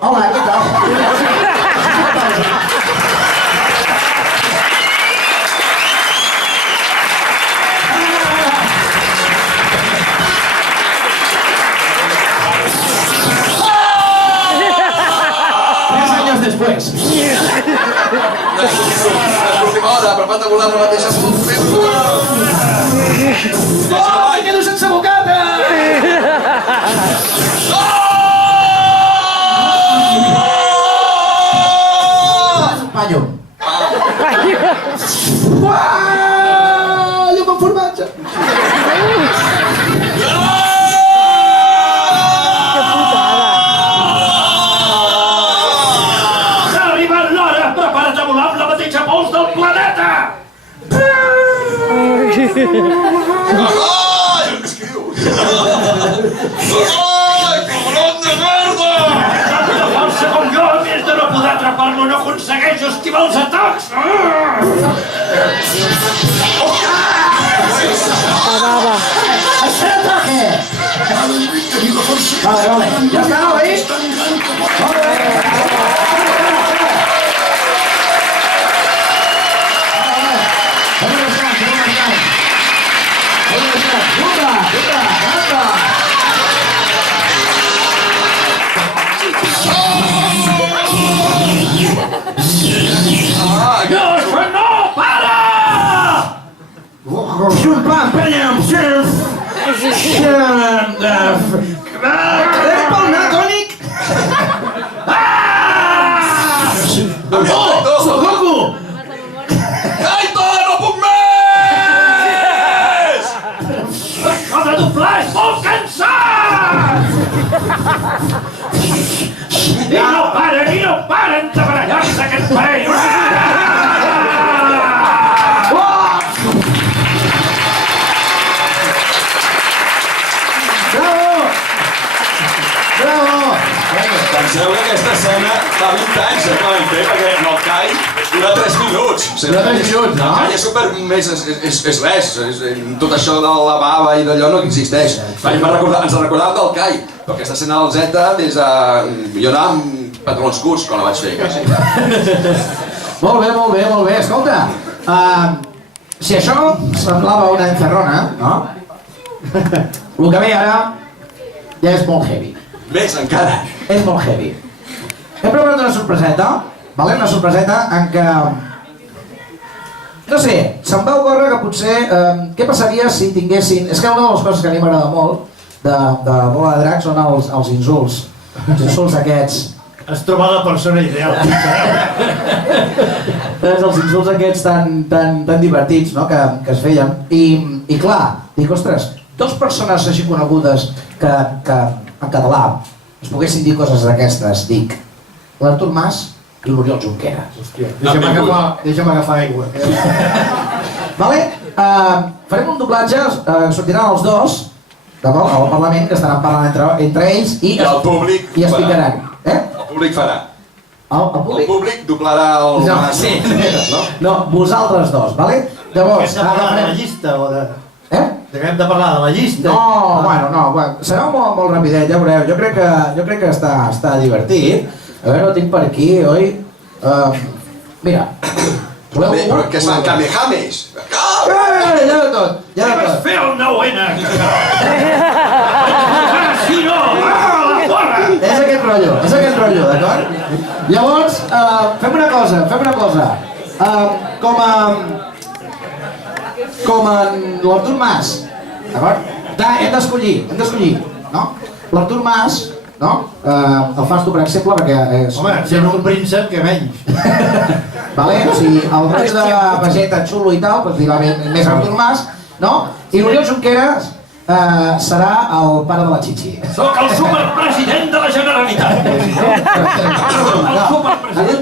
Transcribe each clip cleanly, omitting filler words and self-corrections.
Hola, què tal? Después. L'última hora, preparat a volar la mateixa Oh, me quedo sense bocata! Panyo. Llum amb formatge. Ai, escriu! Ai, cabron de merda! Tanta força com jo, a més de no poder atrapar-lo, no aconsegueixo esquivar els atacs! ¡Hacer ataque! Vale, vale. ¿Ya está, no veis? Vale. Dios, no, para! Goku! Kaito, no puc més! Això de doblar és molt cansat! I no paren de barallar-se aquest parell! Penseu que aquesta escena fa 20 anys que vam fer, perquè no el Kai dura 3 minuts. Dura 3 minuts, no? El Kai és super més... és res. Tot això de la bava i d'allò no existeix. Ens recordàvem del Kai, però aquesta escena del Zeta des de... Jo anava amb pantalons curts quan la vaig fer. Molt bé, molt bé, molt bé. Escolta, si això semblava una encerrona, no? El que ve ara ja és molt heavy. Més encara. És molt heavy. Hem preparat una sorpreseta, vale? Una sorpreseta en què... No sé, se'm va ocórrer que potser... què passaria si tinguessin... És que una de les coses que a mi m'agrada molt de Bola de Drac són els insults. Els insults aquests. Has trobat la persona ideal. Els insults aquests tan divertits, no? que es feien. I clar, dic, ostres, dues persones així conegudes que en català es poguessin dir coses d'aquestes, dic, l'Artur Mas i l'Oriol Junqueras. Hòstia, deixa'm agafar aigua. Vale? Farem un doblatge, sortiran els dos al Parlament, que estaran parlant entre ells i el públic i explicaran. El públic farà. El públic doblarà el Mas. Sí. No, vosaltres dos, vale? Llavors, Hem de parlar de la llista o de... Hem de parlar de la llista. No, bueno, serà molt rapidet, ja veureu. Jo crec que està divertit. A veure, ho tinc per aquí, oi? Mira. Però que es fan kamehames. Ja de tot. Vas fer el 9N, Si no, la porra! És aquest rotllo, d'acord? Llavors, fem una cosa. Com en l'Artur Mas, d'acord? Hem d'escollir, no? L'Artur Mas, no? El fas tu, per exemple, perquè és... Home, sent un príncep, que menys. Vale? O sigui, el roig de Vegeta xulo i tal, doncs li va més Artur Mas, no? I l'Oriol Junqueras serà el pare de la Chichi. Soc el superpresident de la Generalitat.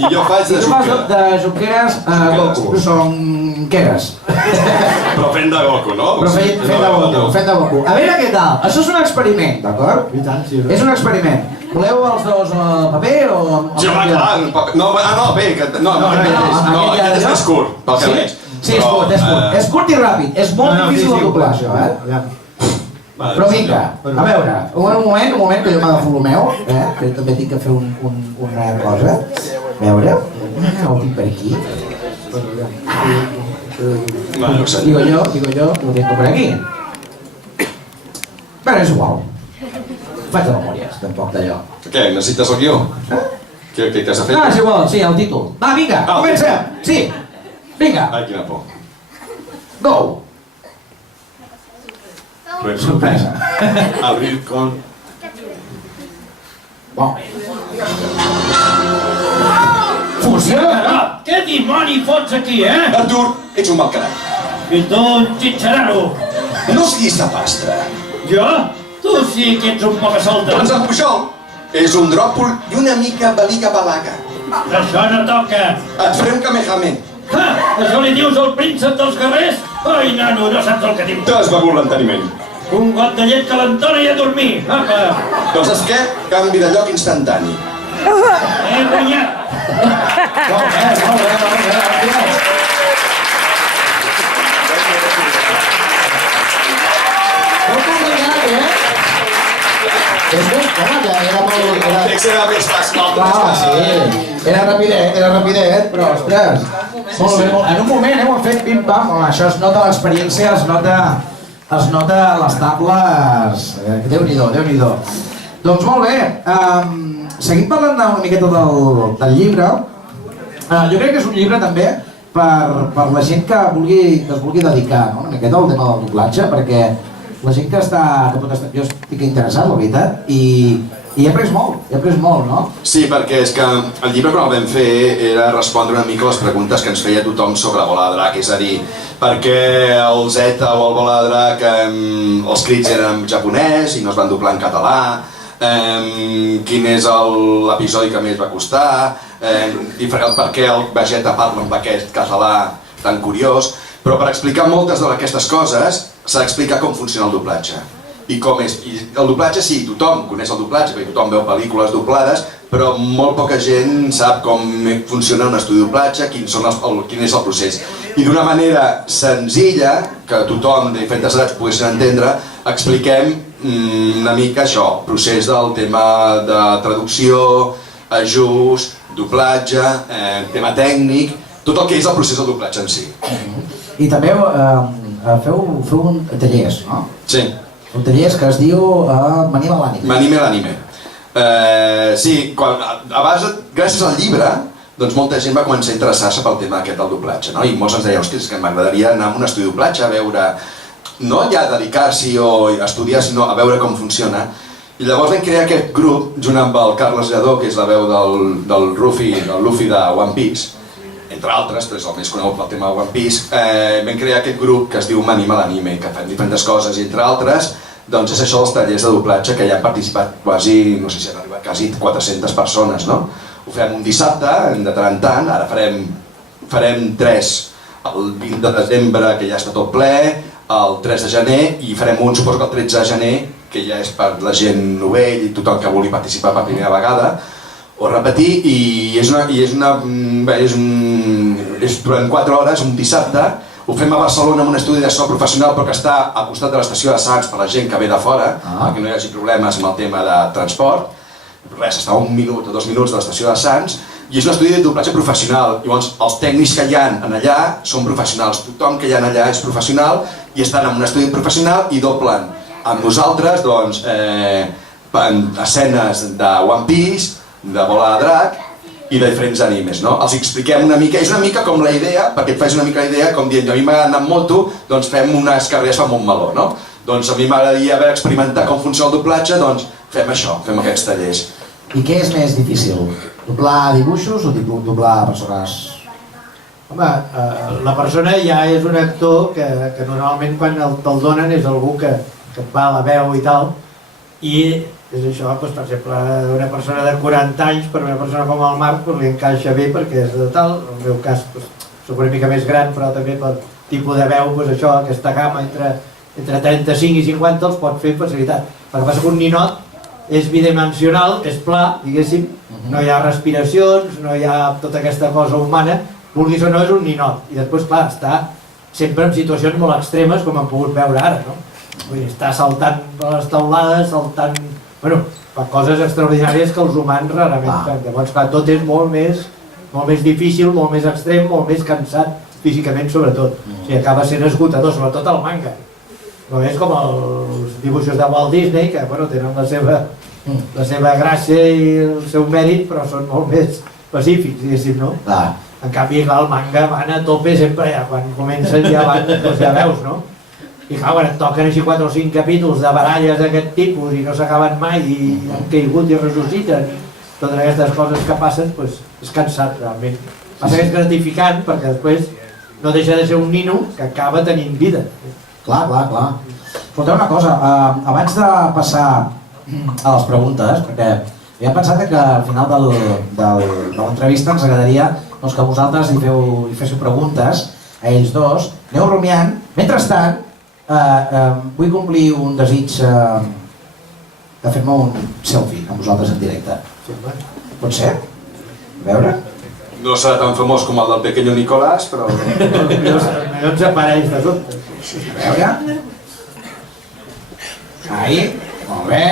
I jo faig de Junqueras. I tu fas de Junqueras a Goku. Són Queres. Però fent de Goku, no? Però fent de Goku. A veure què tal. Això és un experiment, d'acord? I tant, sí. És un experiment. Voleu els dos paper o... Sí, home, clar, el paper... No, bé, aquest és més curt, pel que veig. Sí, és curt. És curt i ràpid. És molt difícil de doblar, això, Però vinga, a veure, un moment, que jo m'agafo el meu, que jo també tinc que fer una cosa. A veure, el tinc per aquí. Digo yo, lo tengo por aquí. Bueno, és igual. Faig de memòries, tampoc d'allò. Què, necessites el guió? Què has de fer? És igual, sí, el títol. Va, vinga, comença! Sí, vinga, Ai, quina por. go! Sorpresa. Abrir con... Bon. Funciona! Què dimoni fots aquí, Artur, ets un mal carat. I tu, un xitxararo. No siguis de pastre. Jo? Tu sí que ets un poca solta. Doncs en Pujol és un dròpol i una mica baliga-balaga. Això no toca. Et faré un kamehame. Això li dius al príncep dels carrers? Ai, nano, no saps el que dius. T'has begut l'enteniment. Un got de llet calentona i a dormir. Apa, Doncs saps què? Canvi de lloc instantani. he guanyat. Molt bé. Molt complicat, És que, home, que era molt... Té que ser més fàcil. Clar, sí. Era rapidet, però, ostres. Molt bé, en un moment, ho hem fet pim-pam. Això es nota l'experiència, es nota les tables... Déu-n'hi-do. Doncs molt bé, seguim parlant una miqueta del llibre. Jo crec que és un llibre també per la gent que es vulgui dedicar una miqueta al tema del doblatge, perquè la gent que pot estar... Jo estic interessat, la veritat, i he après molt, no? Sí, perquè és que el llibre quan el vam fer era respondre una mica a les preguntes que ens feia tothom sobre Bola de Drac, és a dir, per què el Zeta o el Bola de Drac els crits eren en japonès i no es van doblar en català, quin és l'episodi que més va costar, per què el Vegeta parla amb aquest català tan curiós, però per explicar moltes d'aquestes coses s'ha d'explicar com funciona el doblatge. I com és. I el doblatge sí, tothom coneix el doblatge, perquè tothom veu pel·lícules doblades, però molt poca gent sap com funciona un estudi de doblatge, quin és el procés. I d'una manera senzilla, que tothom de diferents edats poguessin entendre, expliquem una mica això, el procés del tema de traducció, ajust, doblatge, tema tècnic, tot el que és el procés del doblatge en si. I també feu un tallers, no? Sí. Un tallers que es diu M'anima l'ànime. M'anima l'ànime. Sí, gràcies al llibre, doncs molta gent va començar a interessar-se pel tema aquest del doblatge, no? I molts ens deien, hòstia, és que m'agradaria anar a un estudi de doblatge a veure, no ja dedicar-s'hi o estudiar, sinó a veure com funciona. I llavors vam crear aquest grup, junt amb el Carles Lledó, que és la veu del Luffy de One Piece, entre altres, però és el més conegut pel tema de One Piece, vam crear aquest grup que es diu M'anima l'ànime, que fem diferents coses, i entre altres, doncs és això dels tallers de doblatge, que ja han participat quasi, no sé si han arribat quasi 400 persones, no? Ho fem un dissabte, de tant en tant, ara farem 3 el 20 de desembre, que ja està tot ple, el 3 de gener, i farem un, suposo que el 13 de gener, que ja és per la gent novell i tothom que vulgui participar per primera vegada, o repetir, i és durant 4 hores, un dissabte. Ho fem a Barcelona en un estudi de so professional, però que està al costat de l'estació de Sants per la gent que ve de fora, perquè no hi hagi problemes amb el tema de transport. Res, està a 1 minut o 2 minuts de l'estació de Sants, i és un estudi de doblatge professional. Llavors, els tècnics que hi ha allà són professionals, tothom que hi ha allà és professional, i estan en un estudi professional i doblen amb nosaltres, doncs, escenes de One Piece, de Bola de Drac i de diferents animes, no? Els expliquem una mica, és una mica com la idea, perquè et faig una mica la idea, com dient, a mi m'agrada anar amb moto, doncs fem unes carreres a Montmeló, no? Doncs a mi m'agradaria experimentar com funciona el doblatge, doncs fem això, fem aquests tallers. I què és més difícil? Doblar dibuixos o doblar persones? Home, la persona ja és un actor que normalment quan te'l donen és algú que et va a la veu i tal, i és això, doncs, per exemple, una persona de 40 anys per una persona com el Marc li encaixa bé perquè és de tal, en el meu cas soc una mica més gran, però també per tipus de veu, això, aquesta gamma entre 35 i 50 els pot fer facilitat. El que passa que un ninot és bidimensional, és pla, diguéssim, no hi ha respiracions, no hi ha tota aquesta cosa humana, vulguis o no és un ninot, i després, clar, està sempre en situacions molt extremes com hem pogut veure ara, no? Vull dir, està saltant a les taulades, saltant... Bueno, fa coses extraordinàries que els humans rarament fan. Llavors, clar, tot és molt més difícil, molt més extrem, molt més cansat, físicament sobretot. O sigui, acaba sent esgotador, sobretot el manga. No és com els dibuixos de Walt Disney, que bueno, tenen la seva gràcia i el seu mèrit, però són molt més pacífics, diguéssim, no? En canvi, clar, el manga van a tope sempre, ja quan comencen ja van, doncs ja veus, no? I clar, quan et toquen així 4 o 5 capítols de baralles d'aquest tipus i no s'acaben mai i han caigut i ressusciten, totes aquestes coses que passen, doncs és cansat realment. Passa que és gratificant perquè després no deixa de ser un nino que acaba tenint vida. Clar. Escolteu una cosa, abans de passar a les preguntes, perquè havia pensat que al final de l'entrevista ens agradaria doncs, que vosaltres hi féssiu preguntes a ells dos, aneu rumiant. Mentrestant, vull complir un desig de fer-me un selfie amb vosaltres en directe. Pot ser? A veure? No serà tan famós com el del Pequeño Nicolás, però... No ens apareix de tot. A veure? Ahí, molt bé.